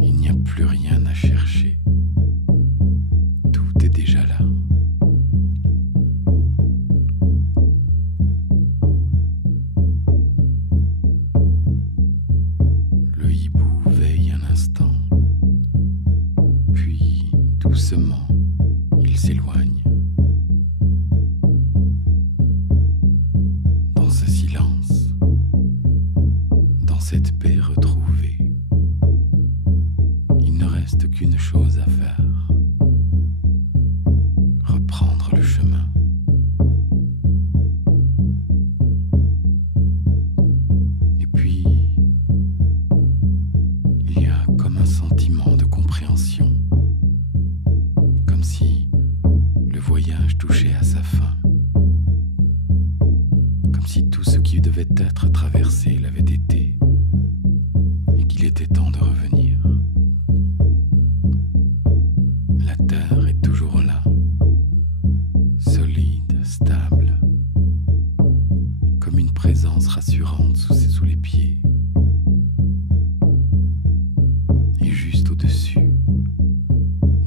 il n'y a plus rien à chercher. Tout est déjà là. Le hibou veille un instant, puis doucement, il s'éloigne. Dans ce silence, dans cette paix retrouvée, il ne reste qu'une chose à faire: reprendre le chemin. Et puis, il y a comme un sentiment de compréhension, comme si le voyage touchait à sa fin, comme si tout ce qui devait être traversé l'avait été, et qu'il était temps de revenir. La terre est toujours là, solide, stable, comme une présence rassurante sous les pieds. Et juste au-dessus,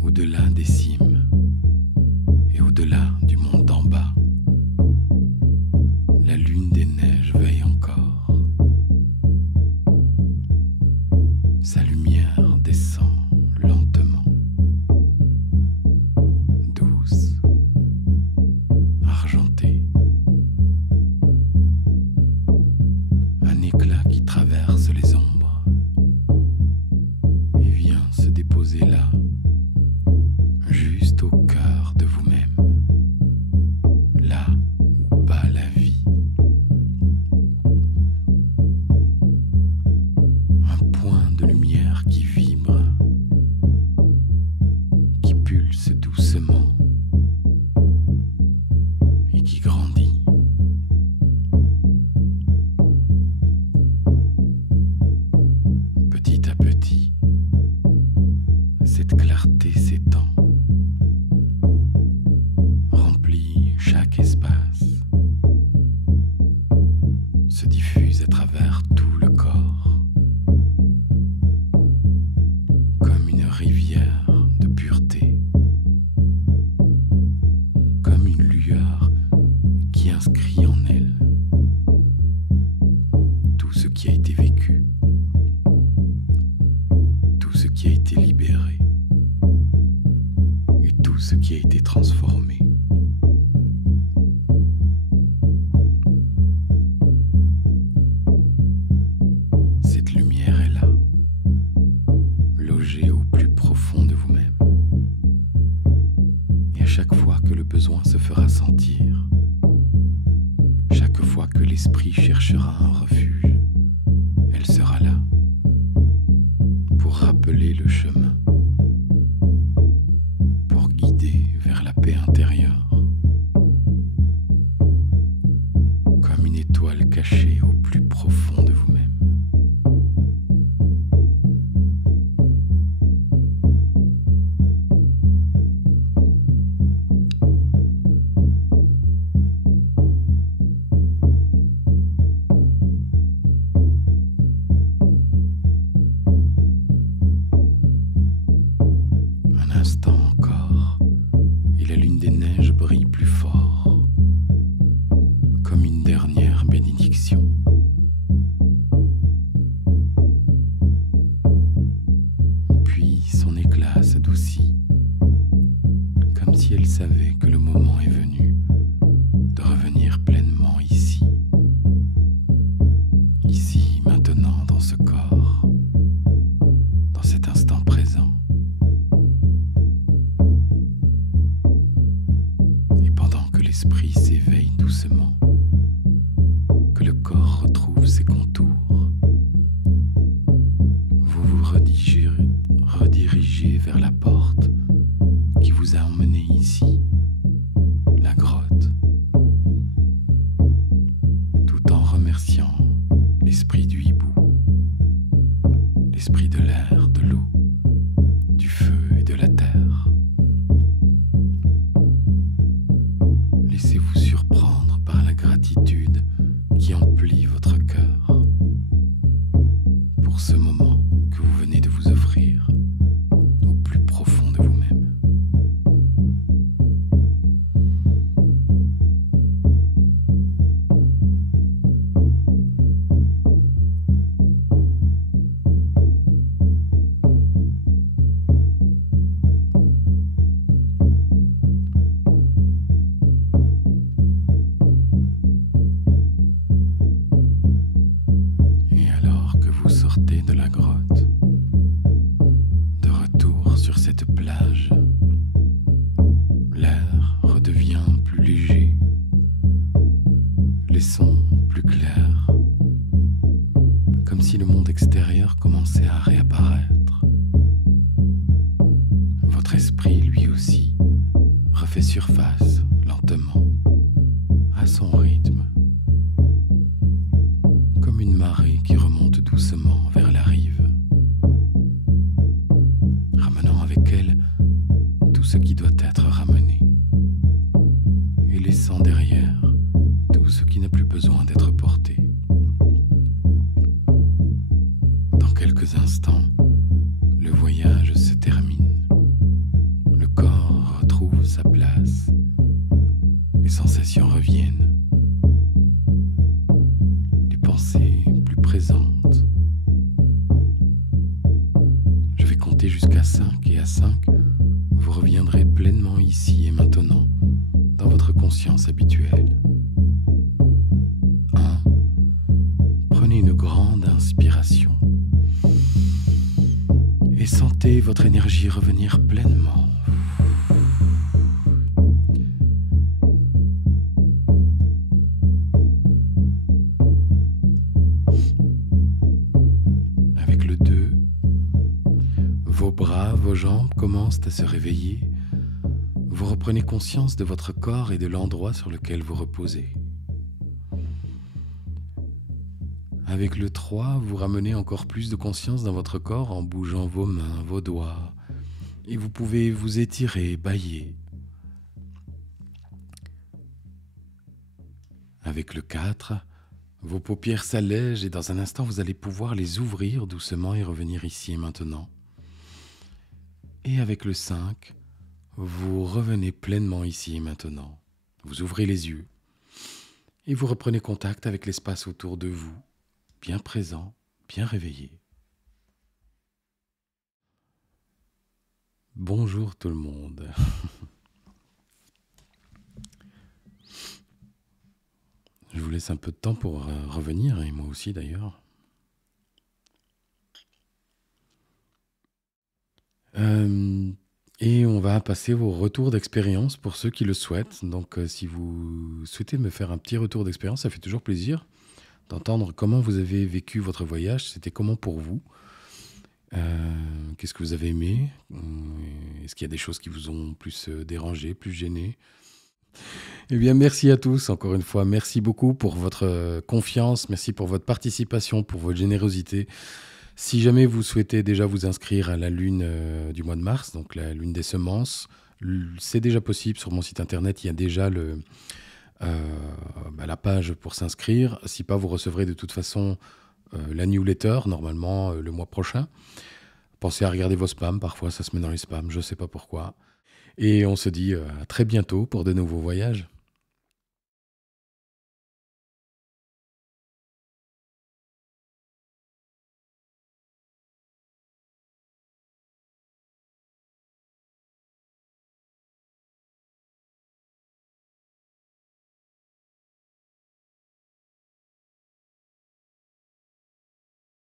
au-delà des cimes et au-delà du monde d'en bas, la lune des neiges veille encore. Sa lumière descend lentement, douce, argentée. Un éclat qui traverse les ombres et vient se déposer là, juste au cœur de vous-même, là où bat la vie. Un point de lumière qui vibre, qui pulse doucement et qui grandit. Petit à petit, cette clarté s'étend, remplit chaque espace, se diffuse à travers tout le corps, comme une rivière de pureté, comme une lueur qui inscrit en elle tout ce qui a été vécu, tout ce qui a été libéré et tout ce qui a été transformé. Cette lumière est là, logée au plus profond de vous-même. Et à chaque fois que le besoin se fera sentir, chaque fois que les l'esprit cherchera un refuge, elle sera là pour rappeler le chemin, pour guider vers la paix intérieure, comme une étoile cachée au plus profond de vous-même. Un instant encore, et la lune des neiges brille plus fort, comme une dernière bénédiction. Puis son éclat s'adoucit, comme si elle savait que le moment est venu de revenir pleinement ici, maintenant, dans ce corps, dans cet instant présent. Et pendant que l'esprit s'éveille doucement, que le corps retrouve ses contours, vous vous redirigez vers la porte qui vous a emmené ici, la grotte, tout en remerciant l'esprit du hibou, l'esprit de l'air, de l'eau, du feu et de la terre. Laissez-vous surprendre par la gratitude qui emplit votre cœur pour ce moment que vous venez de vous offrir au plus profond de vous-même. Et alors que vous sortez de la grotte, de retour sur cette plage, l'air redevient plus léger, les sons plus clairs, comme si le monde extérieur commençait à réapparaître. Votre esprit, lui aussi, refait surface lentement, à son rythme, comme une marée qui remonte doucement vers la rive, ramenant avec elle tout ce qui doit être ramené, et laissant derrière tout ce qui n'a plus besoin d'être porté. Dans quelques instants, le voyage se termine, le corps retrouve sa place, les sensations reviennent, les pensées plus présentes. Je vais compter jusqu'à 5 et à 5, vous reviendrez pleinement ici et maintenant, dans votre conscience habituelle. 1. Prenez une grande inspiration et sentez votre énergie revenir pleinement. Avec le 2, vos bras, vos jambes commencent à se réveiller. Vous reprenez conscience de votre corps et de l'endroit sur lequel vous reposez. Avec le 3, vous ramenez encore plus de conscience dans votre corps en bougeant vos mains, vos doigts. Et vous pouvez vous étirer, bâiller. Avec le 4, vos paupières s'allègent et dans un instant, vous allez pouvoir les ouvrir doucement et revenir ici et maintenant. Et avec le 5, vous revenez pleinement ici et maintenant. Vous ouvrez les yeux et vous reprenez contact avec l'espace autour de vous, bien présent, bien réveillé. Bonjour tout le monde. Je vous laisse un peu de temps pour revenir, et moi aussi d'ailleurs. Et on va va passer au retour d'expérience pour ceux qui le souhaitent. Donc, si vous souhaitez me faire un petit retour d'expérience, ça fait toujours plaisir d'entendre comment vous avez vécu votre voyage. C'était comment pour vous? Qu'est-ce que vous avez aimé? Est-ce qu'il y a des choses qui vous ont plus dérangé, plus gêné? Eh bien, merci à tous, encore une fois. Merci beaucoup pour votre confiance. Merci pour votre participation, pour votre générosité. Si jamais vous souhaitez déjà vous inscrire à la lune du mois de mars, donc la lune des semences, c'est déjà possible sur mon site internet. Il y a déjà la page pour s'inscrire. Si pas, vous recevrez de toute façon la newsletter, normalement le mois prochain. Pensez à regarder vos spams. Parfois, ça se met dans les spams. Je ne sais pas pourquoi. Et on se dit à très bientôt pour de nouveaux voyages.